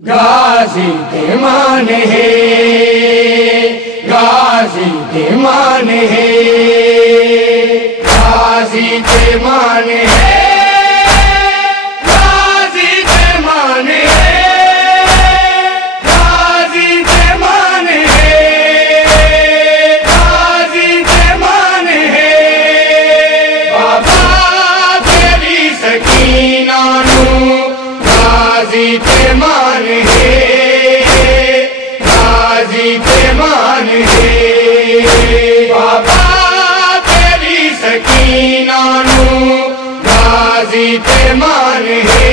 गाजी के मान है, गाजी के मान है, गाजी के मान है, गाजी के मान है, गाजी के मान है, गाजी के मान है। बाबा तेरी सकीना नू गाजी के मान है, गाजी के मान है। बाबा तेरी सकीना नू गाजी के मान है,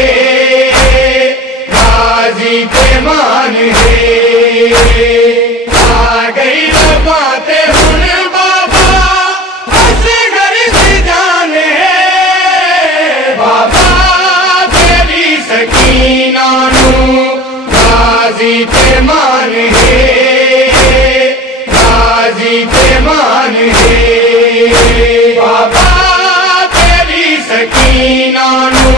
गाजी के मान है। आ गई बातें सुन बाबा असगर की जान है। बाबा तेरी सकीना नू गाजी के मान है, गाजी के मान है। बाबा तेरी सकीना नू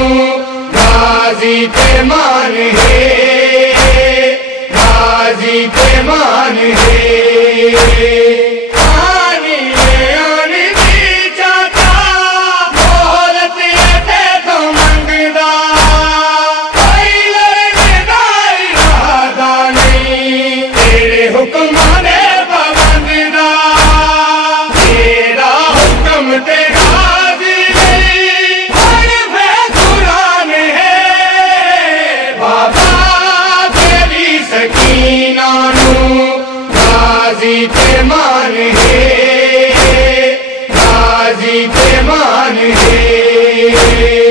गाजी के मान है, गाजी के मान है। आने आने दी चाचा बोलते थे तो मंगदा, कोई लड़ने का इरादा नहीं, तेरे हुक्म माने पाबंदा। तेरा हुक्म तेरा भी नहीं, हर बेकुरान है। बाबा तेरी सकीना नू गाजी के मान है, गाजी के मान है।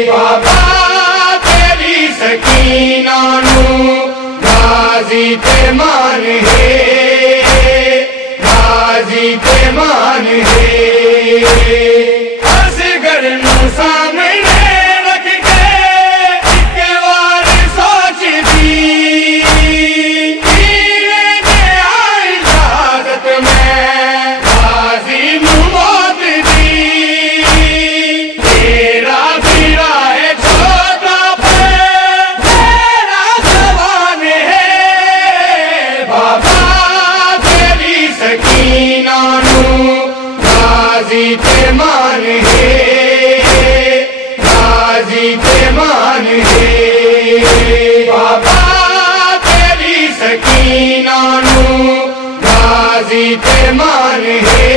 बाबा तेरी सकीना नू गाजी के मान है, गाजी के मान है। असगर नू सामने रख के एक बार सोच दी, धीरे ने आई इजाजत में गाजी नू मौत दी। तेरा पीड़ा है छोटा पे तेरा जवान है। बाबा तेरी सकीना नू गाजी के मान है, गाजी के मान है। बाबा तेरी सकीना नू गाजी के मान है,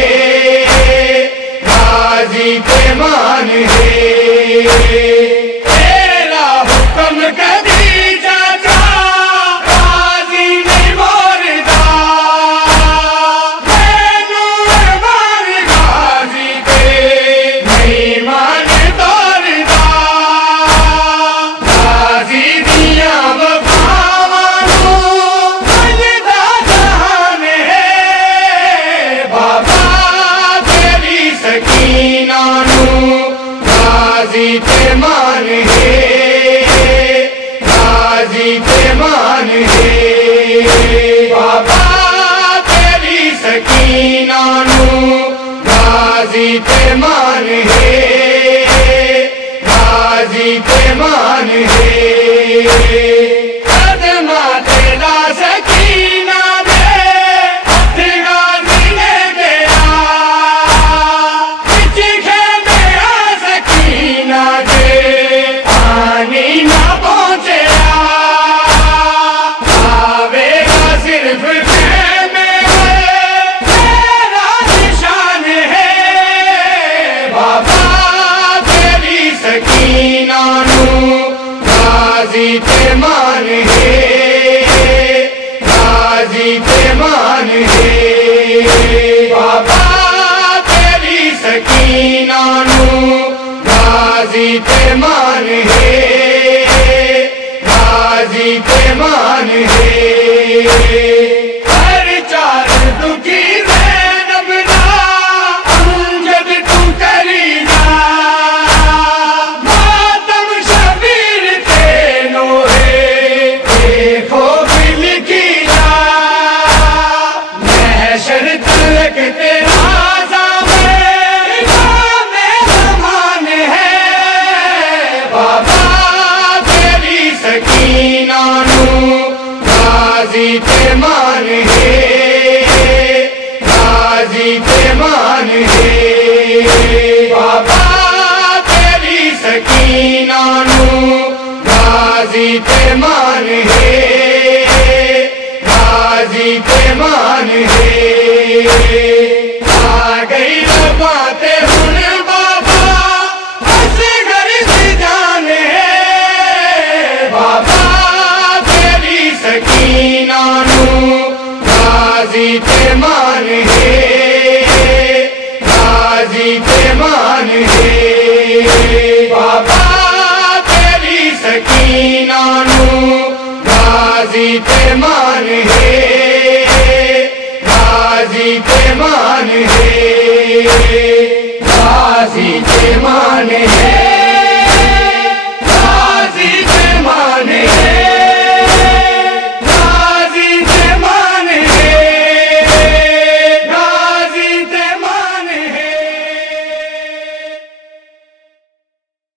गाजी के मान है। तेरा हुक्म कभी चाचा गाजी नहीं मोरदा, मैनू मार गाजी के नहीं मान तोरदा। गाजी दिया वफावां नू मनदा जहान है। बाबा तेरी सकीना नू गाजी के मान है, गाजी के मान है। बाबा तेरी सकीना नू गाजी के मान है, गाजी के मान है। कदमा तेरा सकीना दे हथ गाजी ने गया, बिच खेमे आ सकीना दे पानी ना पहुंचया। आवेगा सिर्फ खेमे में तेरा निशान है। बाबा तेरी सकीना नू गाजी के मान है, गाजी के मान है। बाबा तेरी सकीना नू गाजी के मान है, गाजी के मान है। हर चार दुखी ज़ैनब दा अमजद तू करीना, मातम शबीर तेनो है देखो भी लिखीना। महशर तलक तेरा इमाम ज़मान है। बाबा तेरी सकीना नू गाजी ते मान है, गाजी ते मान है। बाबा तेरी सकीना नू गाजी ते मान है, गाजी ते मान है। आ गई बातें हुन बाबा असगर दी जान है। बाबा तेरी सकीना नू गाजी ते मान है, गाजी ते मान है। बाबा तेरी सकीना नू गाजी ते मान है, गाजी ते मान है।